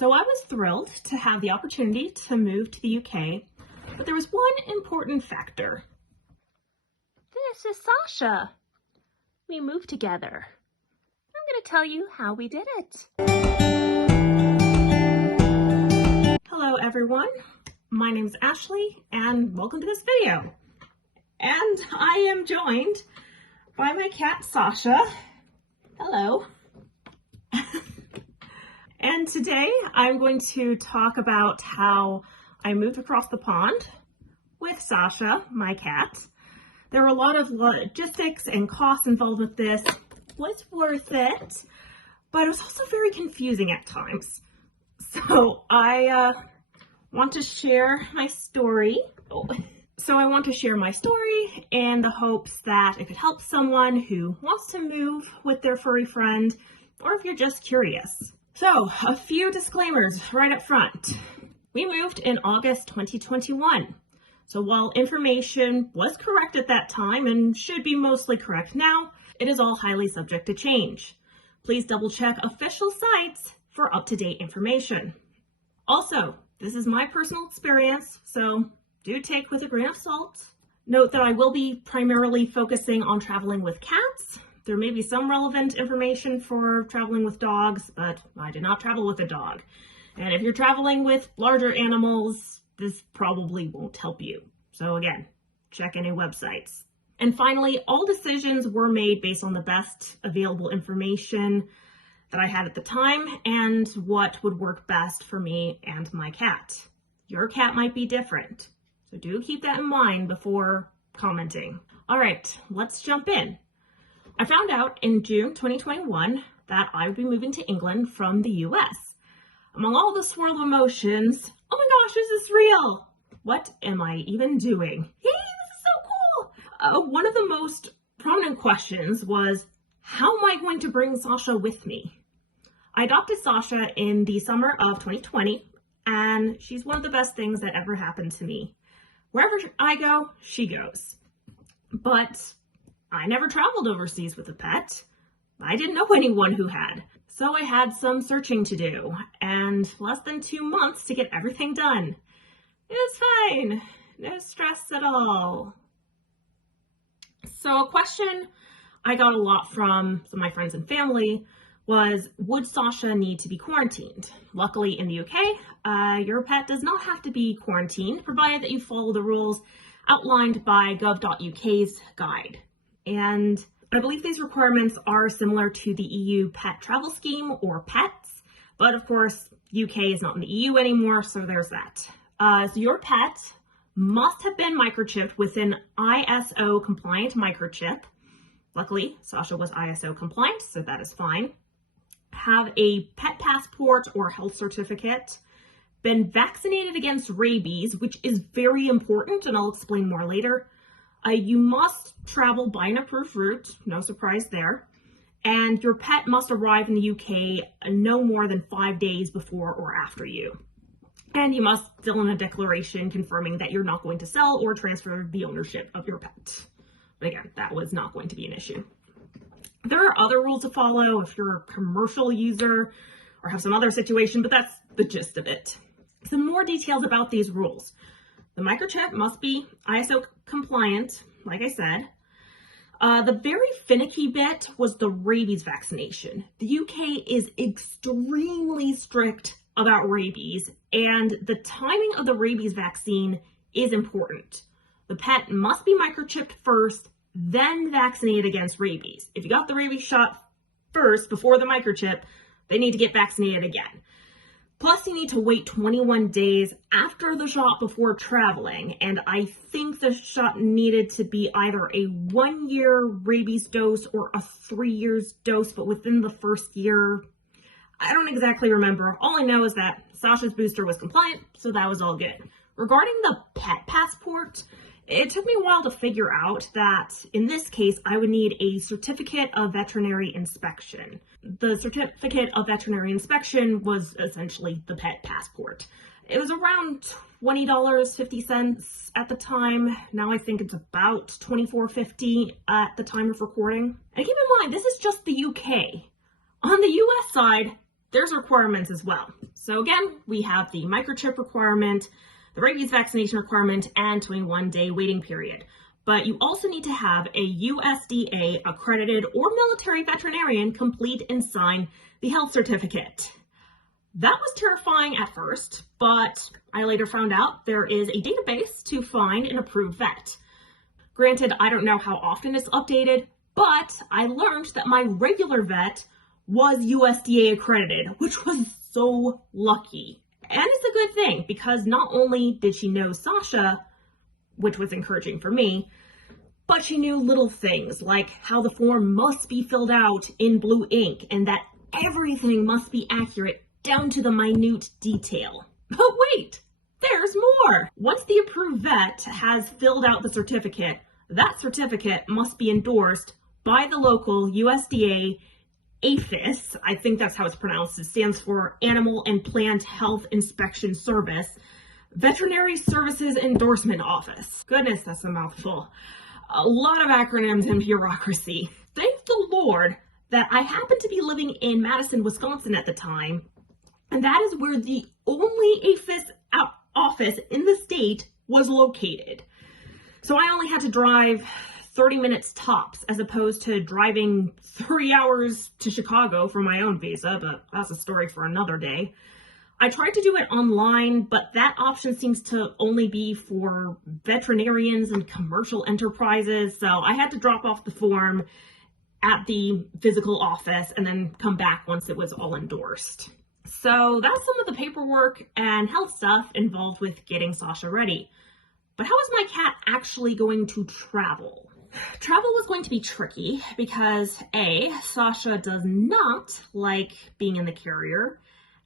So I was thrilled to have the opportunity to move to the UK, but there was one important factor. This is Sasha. We moved together. I'm going to tell you how we did it. Hello everyone, my name is Ashley and welcome to this video. And I am joined by my cat Sasha. Hello. And today I'm going to talk about how I moved across the pond with Sasha, my cat. There were a lot of logistics and costs involved with this. It was worth it, but it was also very confusing at times. So I want to share my story. So I want to share my story in the hopes that it could help someone who wants to move with their furry friend, or if you're just curious. So, a few disclaimers right up front. We moved in August 2021. So while information was correct at that time and should be mostly correct now, it is all highly subject to change. Please double check official sites for up-to-date information. Also, this is my personal experience, so do take with a grain of salt. Note that I will be primarily focusing on traveling with cats. There may be some relevant information for traveling with dogs, but I did not travel with a dog. And if you're traveling with larger animals, this probably won't help you. So again, check any websites. And finally, all decisions were made based on the best available information that I had at the time and what would work best for me and my cat. Your cat might be different, so do keep that in mind before commenting. All right, let's jump in. I found out in June 2021 that I would be moving to England from the US. Among all the swirl of emotions, oh my gosh, is this real? What am I even doing? Hey, this is so cool! One of the most prominent questions was, how am I going to bring Sasha with me? I adopted Sasha in the summer of 2020, and she's one of the best things that ever happened to me. Wherever I go, she goes. But I never traveled overseas with a pet. I didn't know anyone who had. So I had some searching to do, and less than 2 months to get everything done. It's fine. No stress at all. So a question I got a lot from some of my friends and family was, would Sasha need to be quarantined? Luckily in the UK, your pet does not have to be quarantined, provided that you follow the rules outlined by gov.uk's guide. And I believe these requirements are similar to the EU Pet Travel Scheme, or PETS, but of course, UK is not in the EU anymore, so there's that. So your pet must have been microchipped with an ISO compliant microchip. Luckily, Sasha was ISO compliant, so that is fine. Have a pet passport or health certificate, been vaccinated against rabies, which is very important, and I'll explain more later. You must travel by an approved route, no surprise there, and your pet must arrive in the UK no more than 5 days before or after you. And you must fill in a declaration confirming that you're not going to sell or transfer the ownership of your pet. But again, that was not going to be an issue. There are other rules to follow if you're a commercial user or have some other situation, but that's the gist of it. Some more details about these rules. The microchip must be ISO compliant, like I said. The very finicky bit was the rabies vaccination. The UK is extremely strict about rabies, and the timing of the rabies vaccine is important. The pet must be microchipped first, then vaccinated against rabies. If you got the rabies shot first before the microchip, they need to get vaccinated again. Plus, you need to wait 21 days after the shot before traveling, and I think the shot needed to be either a 1-year rabies dose or a 3 years dose, but within the first year, I don't exactly remember. All I know is that Sasha's booster was compliant, so that was all good. Regarding the pet passport, it took me a while to figure out that in this case, I would need a certificate of veterinary inspection. The certificate of veterinary inspection was essentially the pet passport. It was around $20.50 at the time. Now I think it's about $24.50 at the time of recording. And keep in mind, this is just the UK. On the US side, there's requirements as well. So again, we have the microchip requirement, the rabies vaccination requirement, and 21-day waiting period. But you also need to have a USDA accredited or military veterinarian complete and sign the health certificate. That was terrifying at first, but I later found out there is a database to find an approved vet. Granted, I don't know how often it's updated, but I learned that my regular vet was USDA accredited, which was so lucky. And it's a good thing because not only did she know Sasha, which was encouraging for me, but she knew little things like how the form must be filled out in blue ink and that everything must be accurate down to the minute detail. But wait, there's more. Once the approved vet has filled out the certificate, that certificate must be endorsed by the local USDA APHIS, I think that's how it's pronounced. It stands for Animal and Plant Health Inspection Service, Veterinary Services Endorsement Office. Goodness, that's a mouthful. A lot of acronyms and bureaucracy. Thank the Lord that I happened to be living in Madison, Wisconsin at the time, and that is where the only APHIS office in the state was located. So I only had to drive 30 minutes tops as opposed to driving 3 hours to Chicago for my own visa, but that's a story for another day. I tried to do it online, but that option seems to only be for veterinarians and commercial enterprises, so I had to drop off the form at the physical office and then come back once it was all endorsed. So that's some of the paperwork and health stuff involved with getting Sasha ready. But how is my cat actually going to travel? Travel was going to be tricky because A, Sasha does not like being in the carrier,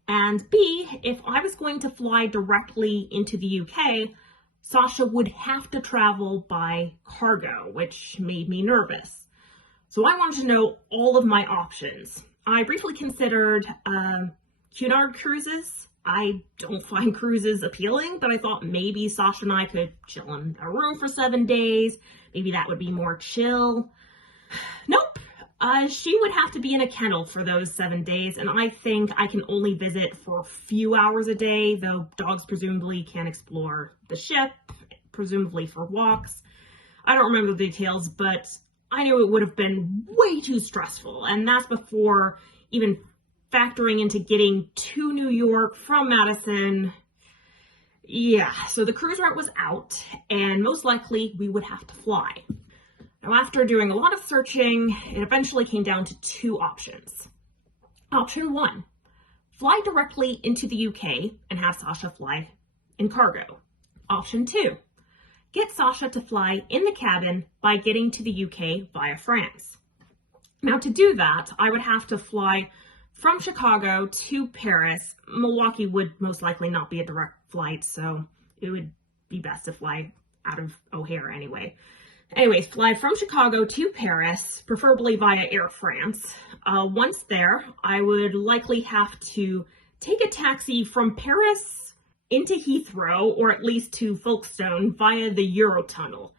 and B, if I was going to fly directly into the UK, Sasha would have to travel by cargo, which made me nervous. So I wanted to know all of my options. I briefly considered Cunard cruises. I don't find cruises appealing, but I thought maybe Sasha and I could chill in a room for 7 days. Maybe that would be more chill. Nope. She would have to be in a kennel for those 7 days, and I think I can only visit for a few hours a day, though dogs presumably can explore the ship, presumably for walks. I don't remember the details, but I knew it would have been way too stressful, and that's before even factoring into getting to New York from Madison. Yeah, so the cruise route was out, and most likely we would have to fly. Now, after doing a lot of searching, it eventually came down to 2 options. Option 1, fly directly into the UK and have Sasha fly in cargo. Option 2, get Sasha to fly in the cabin by getting to the UK via France. Now, to do that, I would have to fly from Chicago to Paris. Milwaukee would most likely not be a direct flight, so it would be best to fly out of O'Hare anyway. Anyways, fly from Chicago to Paris, preferably via Air France. Once there, I would likely have to take a taxi from Paris into Heathrow, or at least to Folkestone via the Eurotunnel.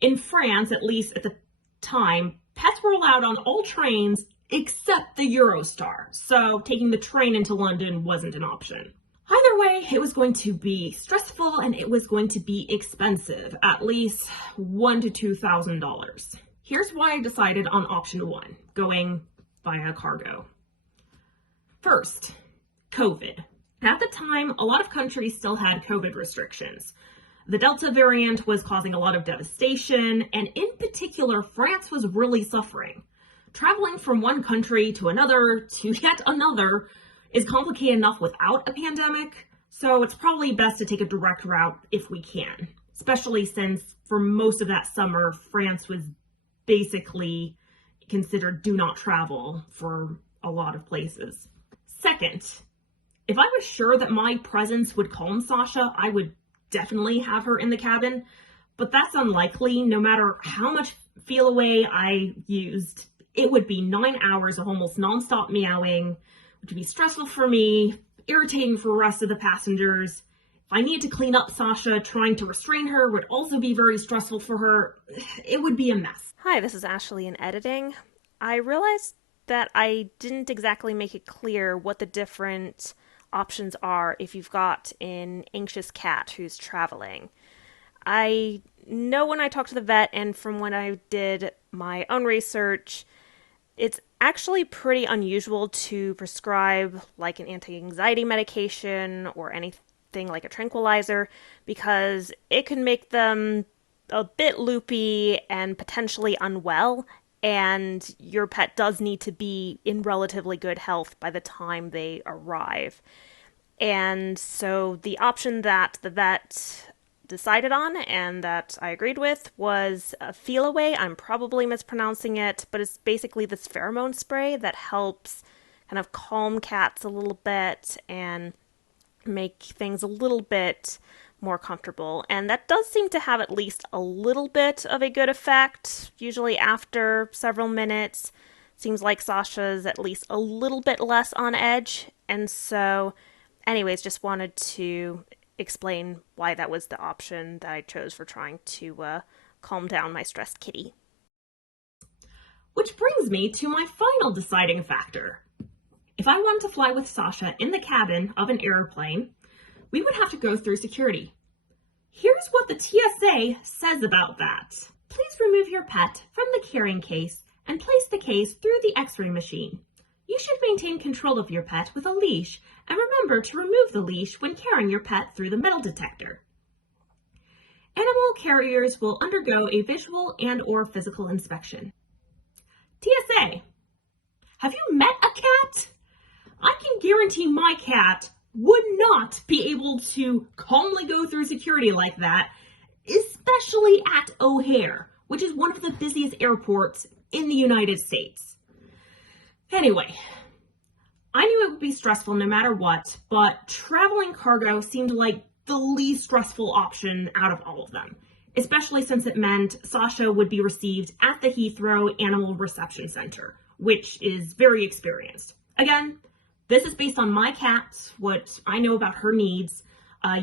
In France, at least at the time, pets were allowed on all trains except the Eurostar, so taking the train into London wasn't an option. Either way, it was going to be stressful and it was going to be expensive, at least $1,000 to $2,000. Here's why I decided on option 1, going via cargo. First, COVID. At the time, a lot of countries still had COVID restrictions. The Delta variant was causing a lot of devastation, and in particular, France was really suffering. Traveling from one country to another to yet another is complicated enough without a pandemic, so it's probably best to take a direct route if we can, especially since for most of that summer, France was basically considered do not travel for a lot of places. Second, if I was sure that my presence would calm Sasha, I would definitely have her in the cabin, but that's unlikely. No matter how much feel away I used, it would be 9 hours of almost nonstop meowing, which would be stressful for me, irritating for the rest of the passengers. If I needed to clean up Sasha, trying to restrain her would also be very stressful for her. It would be a mess. Hi, this is Ashley in editing. I realized that I didn't exactly make it clear what the different options are if you've got an anxious cat who's traveling. I know when I talked to the vet and from when I did my own research, it's actually pretty unusual to prescribe like an anti anxiety medication or anything like a tranquilizer because it can make them a bit loopy and potentially unwell. And your pet does need to be in relatively good health by the time they arrive. And so the option that the vet decided on and that I agreed with was a Feel Away. I'm probably mispronouncing it, but it's basically this pheromone spray that helps kind of calm cats a little bit and make things a little bit more comfortable. And that does seem to have at least a little bit of a good effect, usually after several minutes. Seems like Sasha's at least a little bit less on edge. And so, anyways, just wanted to explain why that was the option that I chose for trying to calm down my stressed kitty. Which brings me to my final deciding factor. If I wanted to fly with Sasha in the cabin of an airplane, we would have to go through security. Here's what the TSA says about that. Please remove your pet from the carrying case and place the case through the X-ray machine. You should maintain control of your pet with a leash and remember to remove the leash when carrying your pet through the metal detector. Animal carriers will undergo a visual and/or physical inspection. TSA, have you met a cat? I can guarantee my cat would not be able to calmly go through security like that, especially at O'Hare, which is one of the busiest airports in the United States. Anyway, I knew it would be stressful no matter what, but traveling cargo seemed like the least stressful option out of all of them, especially since it meant Sasha would be received at the Heathrow Animal Reception Center, which is very experienced. Again, this is based on my cat, what I know about her needs.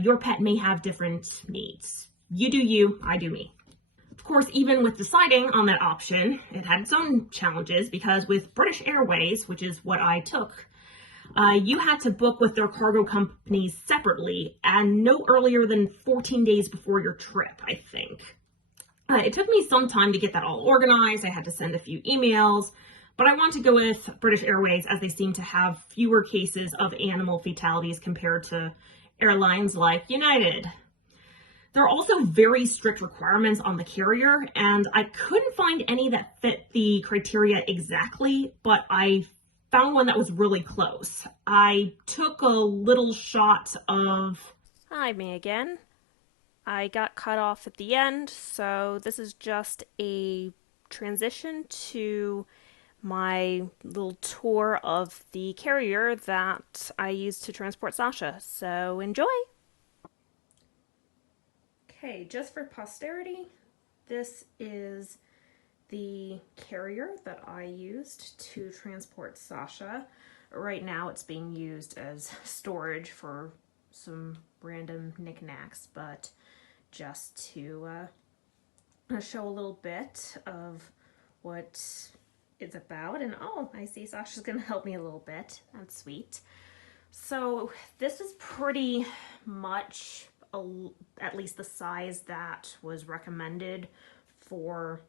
Your pet may have different needs. You do you, I do me. Of course, even with deciding on that option, it had its own challenges because with British Airways, which is what I took, you had to book with their cargo companies separately and no earlier than 14 days before your trip, I think. It took me some time to get that all organized. I had to send a few emails, but I want to go with British Airways as they seem to have fewer cases of animal fatalities compared to airlines like United. There are also very strict requirements on the carrier, and I couldn't find any that fit the criteria exactly, but I found one that was really close. I took a little shot of... Hi, me again. I got cut off at the end, so this is just a transition to my little tour of the carrier that I used to transport Sasha. So enjoy! Okay, just for posterity, this is the carrier that I used to transport Sasha. Right now it's being used as storage for some random knickknacks, but just to show a little bit of what it's about. And oh, I see Sasha's gonna help me a little bit. That's sweet. So this is pretty much at least the size that was recommended for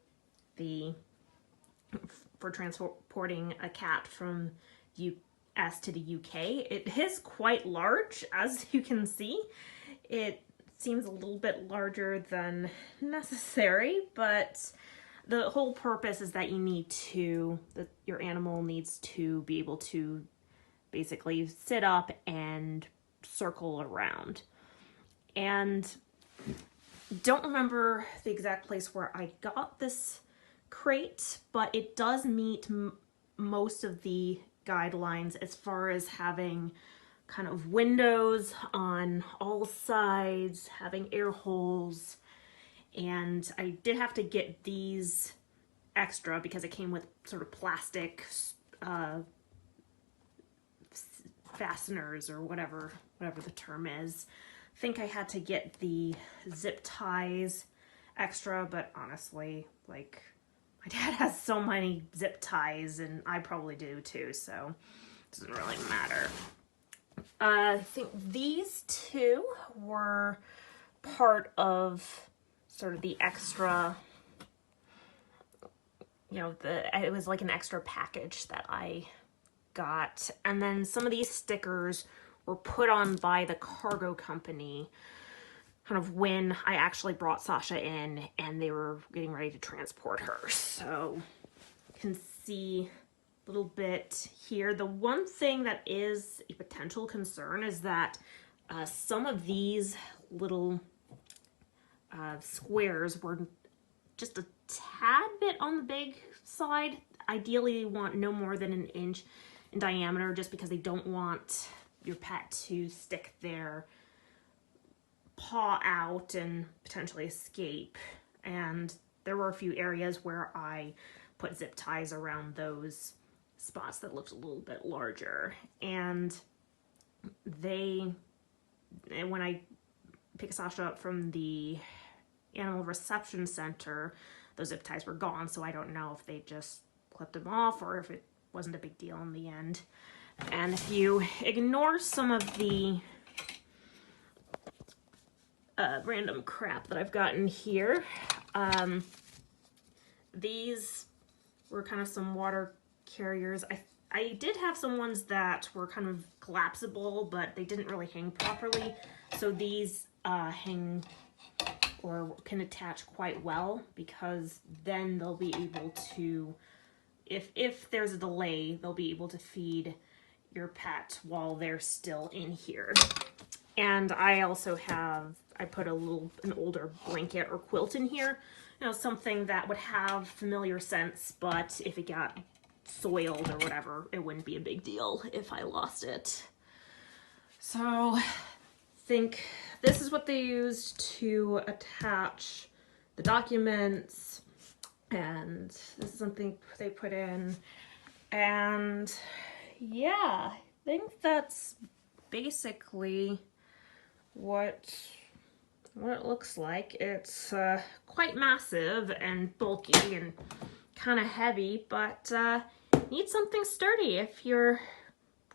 transporting a cat from US to the UK. It is quite large, as you can see. It seems a little bit larger than necessary, but the whole purpose is that your animal needs to be able to basically sit up and circle around. And don't remember the exact place where I got this crate, but it does meet most of the guidelines as far as having kind of windows on all sides, having air holes, and I did have to get these extra because it came with sort of plastic fasteners or whatever the term is. I think I had to get the zip ties extra, but honestly, like, My dad has so many zip ties, and I probably do too, so it doesn't really matter. I think these two were part of sort of the extra, it was like an extra package that I got. And then some of these stickers were put on by the cargo company kind of when I actually brought Sasha in and they were getting ready to transport her. So you can see a little bit here. The one thing that is a potential concern is that some of these little squares were just a tad bit on the big side. Ideally, you want no more than an inch in diameter, just because they don't want your pet to stick their paw out and potentially escape. And there were a few areas where I put zip ties around those spots that looked a little bit larger. And when I picked Sasha up from the animal reception center, those zip ties were gone, so I don't know if they just clipped them off or if it wasn't a big deal in the end. And if you ignore some of the random crap that I've gotten here, these were kind of some water carriers. I did have some ones that were kind of collapsible, but they didn't really hang properly. So these hang or can attach quite well, because then they'll be able to, if there's a delay, they'll be able to feed your pet while they're still in here. And I also I put an older blanket or quilt in here, something that would have familiar scents, but if it got soiled or whatever, it wouldn't be a big deal if I lost it. So I think this is what they used to attach the documents, and this is something they put in. And yeah, I think that's basically what it looks like. It's quite massive and bulky and kind of heavy, but need something sturdy if you're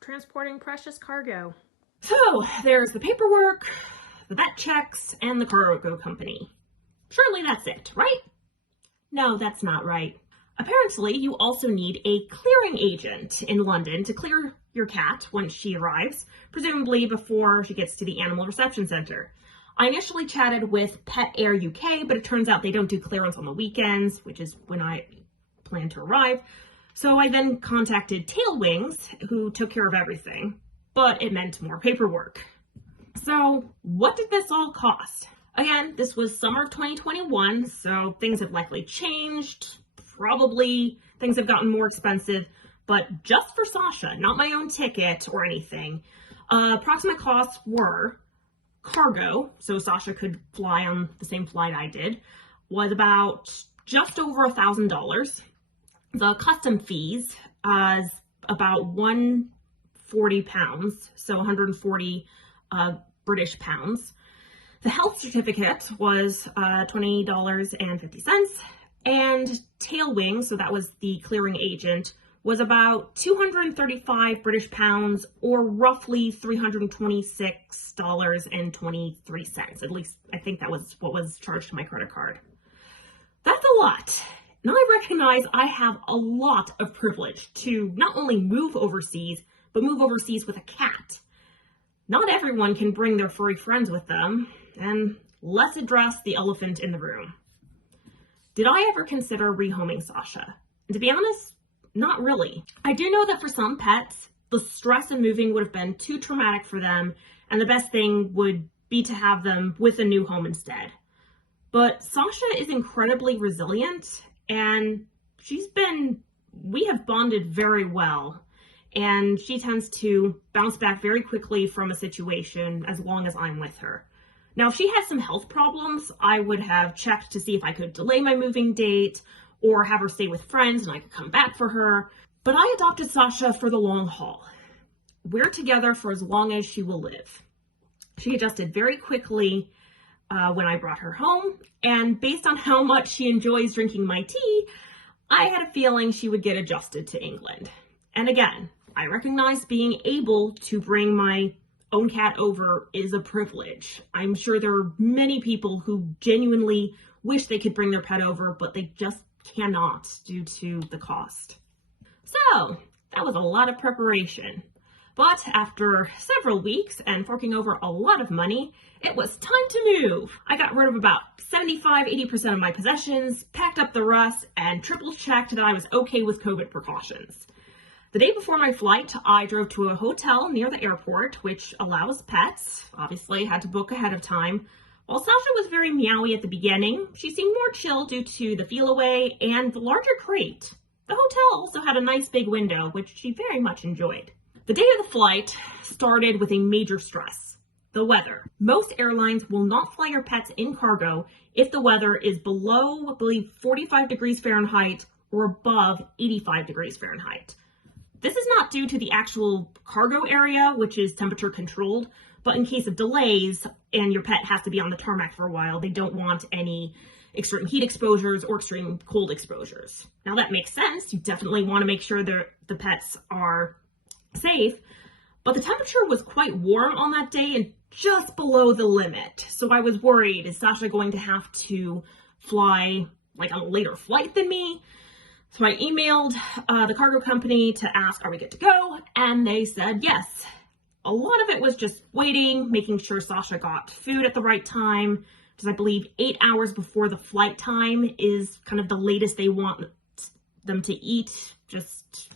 transporting precious cargo. So there's the paperwork, the vet checks, and the cargo company. Surely that's it, right? No, that's not right. Apparently, you also need a clearing agent in London to clear your cat when she arrives, presumably before she gets to the animal reception center. I initially chatted with Pet Air UK, but it turns out they don't do clearance on the weekends, which is when I plan to arrive. So I then contacted Tailwings, who took care of everything, but it meant more paperwork. So what did this all cost? Again, this was summer of 2021, so things have likely changed. Probably things have gotten more expensive, but just for Sasha, not my own ticket or anything, approximate costs were cargo, so Sasha could fly on the same flight I did, was about just over $1,000. The custom fees is about £140, so 140 British pounds. The health certificate was $20.50, and Tailwings, so that was the clearing agent, was about 235 British pounds, or roughly $326.23. At least I think that was what was charged to my credit card. That's a lot. Now I recognize I have a lot of privilege to not only move overseas, but move overseas with a cat. Not everyone can bring their furry friends with them, and let's address the elephant in the room. Did I ever consider rehoming Sasha? And to be honest, not really. I do know that for some pets, the stress of moving would have been too traumatic for them, and the best thing would be to have them with a new home instead. But Sasha is incredibly resilient, and we have bonded very well, and she tends to bounce back very quickly from a situation as long as I'm with her. Now, if she had some health problems, I would have checked to see if I could delay my moving date or have her stay with friends and I could come back for her. But I adopted Sasha for the long haul. We're together for as long as she will live. She adjusted very quickly when I brought her home, and based on how much she enjoys drinking my tea, I had a feeling she would get adjusted to England. And again, I recognize being able to bring my own cat over is a privilege. I'm sure there are many people who genuinely wish they could bring their pet over, but they just cannot due to the cost. So that was a lot of preparation. But after several weeks and forking over a lot of money, it was time to move. I got rid of about 75-80% of my possessions, packed up the rest, and triple checked that I was okay with COVID precautions. The day before my flight, I drove to a hotel near the airport, which allows pets. Obviously, had to book ahead of time. While Sasha was very meowy at the beginning, she seemed more chill due to the feel away and the larger crate. The hotel also had a nice big window, which she very much enjoyed. The day of the flight started with a major stress: the weather. Most airlines will not fly your pets in cargo if the weather is below, I believe, 45 degrees Fahrenheit or above 85 degrees Fahrenheit. This is not due to the actual cargo area, which is temperature controlled, but in case of delays and your pet has to be on the tarmac for a while, they don't want any extreme heat exposures or extreme cold exposures. Now that makes sense. You definitely want to make sure the pets are safe, but the temperature was quite warm on that day and just below the limit. So I was worried, is Sasha going to have to fly like on a later flight than me? So I emailed the cargo company to ask, are we good to go? And they said yes. A lot of it was just waiting, making sure Sasha got food at the right time, because I believe 8 hours before the flight time is kind of the latest they want them to eat, just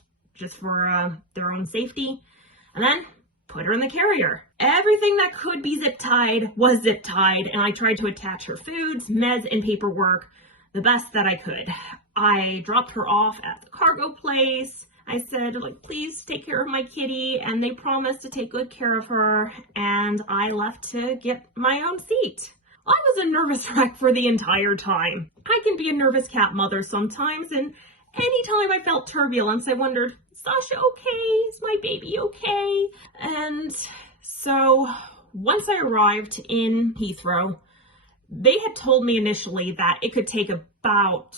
for their own safety. And then put her in the carrier. Everything that could be zip tied was zip tied, and I tried to attach her foods, meds, and paperwork the best that I could. I dropped her off at the cargo place. I said, like, please take care of my kitty, and they promised to take good care of her, and I left to get my own seat. I was a nervous wreck for the entire time. I can be a nervous cat mother sometimes, and anytime I felt turbulence, I wondered, Sasha okay? Is my baby okay? And so once I arrived in Heathrow, they had told me initially that it could take about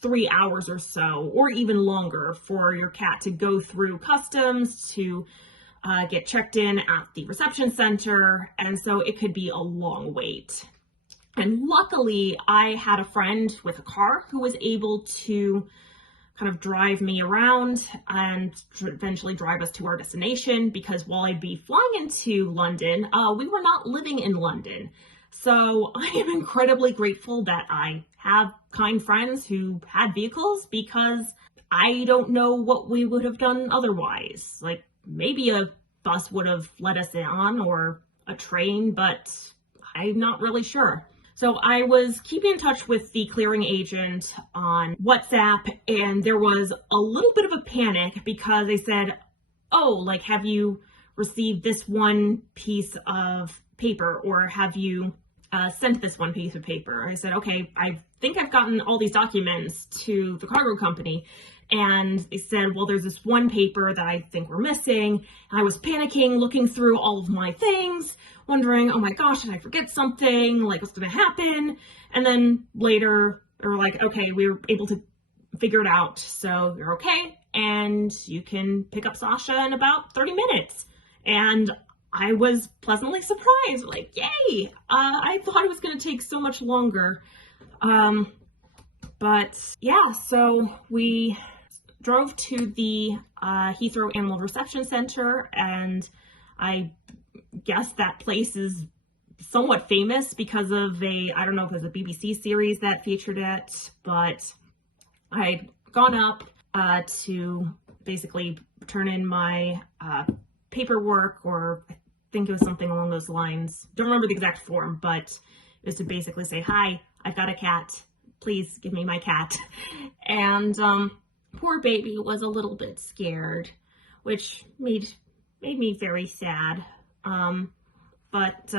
3 hours or so, or even longer, for your cat to go through customs, to get checked in at the reception center, and so it could be a long wait. And luckily, I had a friend with a car who was able to kind of drive me around and eventually drive us to our destination, because while I'd be flying into London, we were not living in London. So I am incredibly grateful that I have kind friends who had vehicles, because I don't know what we would have done otherwise. Like, maybe a bus would have let us on, or a train, but I'm not really sure. So I was keeping in touch with the clearing agent on WhatsApp, and there was a little bit of a panic because they said, oh, like, have you received this one piece of paper, or have you sent this one piece of paper? I said, okay, I think I've gotten all these documents to the cargo company. And they said, well, there's this one paper that I think we're missing. And I was panicking, looking through all of my things, wondering, oh my gosh, did I forget something? Like, what's going to happen? And then later, they were like, okay, we were able to figure it out. So you're okay, and you can pick up Sasha in about 30 minutes. And I was pleasantly surprised, like, yay! I thought it was going to take so much longer. But yeah, so we drove to the Heathrow Animal Reception Center, and I guess that place is somewhat famous because of I don't know if it was a BBC series that featured it, but I'd gone up to basically turn in my paperwork, or I think it was something along those lines. Don't remember the exact form, but it was to basically say, hi, I've got a cat. Please give me my cat. And poor baby was a little bit scared, which made me very sad. But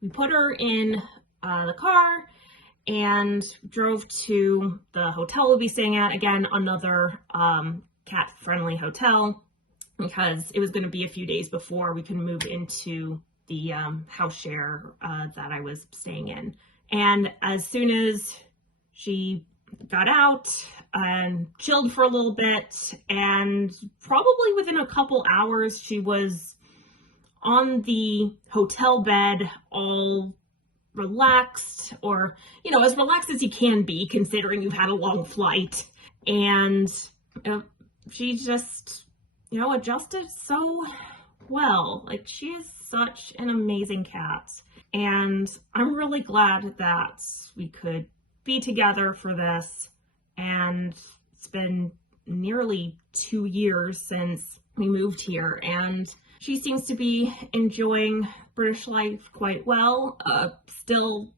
we put her in the car and drove to the hotel we'll be staying at. Again, another cat-friendly hotel, because it was going to be a few days before we could move into the house share that I was staying in. And as soon as she got out and chilled for a little bit, and probably within a couple hours, she was on the hotel bed, all relaxed, or, as relaxed as you can be considering you've had a long flight. And she just, adjusted so well. Like, she is such an amazing cat. And I'm really glad that we could be together for this. And it's been nearly 2 years since we moved here, and she seems to be enjoying British life quite well. Still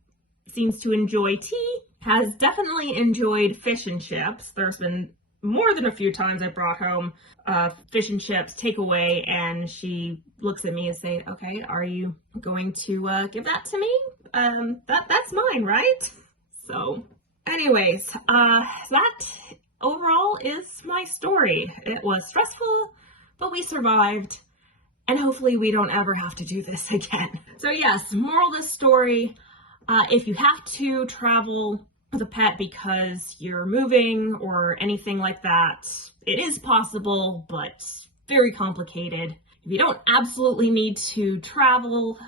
seems to enjoy tea, has definitely enjoyed fish and chips. There's been more than a few times I brought home fish and chips takeaway, and she looks at me and say, "Okay, are you going to give that to me? That's mine, right?" So anyways, that overall is my story. It was stressful, but we survived, and hopefully we don't ever have to do this again. So yes, moral of the story, if you have to travel with a pet because you're moving or anything like that, it is possible, but very complicated. If you don't absolutely need to travel,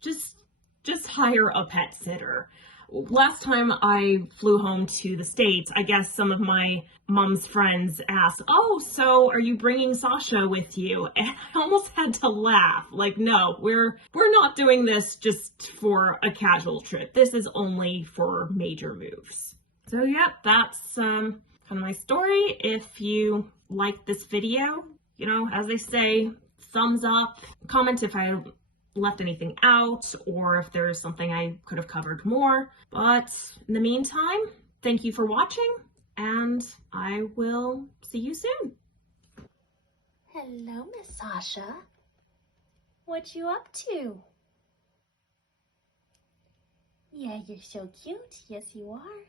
just hire a pet sitter. Last time I flew home to the States, I guess some of my mom's friends asked, "Oh, so are you bringing Sasha with you?" And I almost had to laugh. Like, no, we're not doing this just for a casual trip. This is only for major moves. So yeah, that's kind of my story. If you like this video, as they say, thumbs up, comment if I left anything out or if there's something I could have covered more. But in the meantime, thank you for watching, and I will see you soon. Hello, Miss Sasha. What you up to? Yeah, you're so cute. Yes, you are.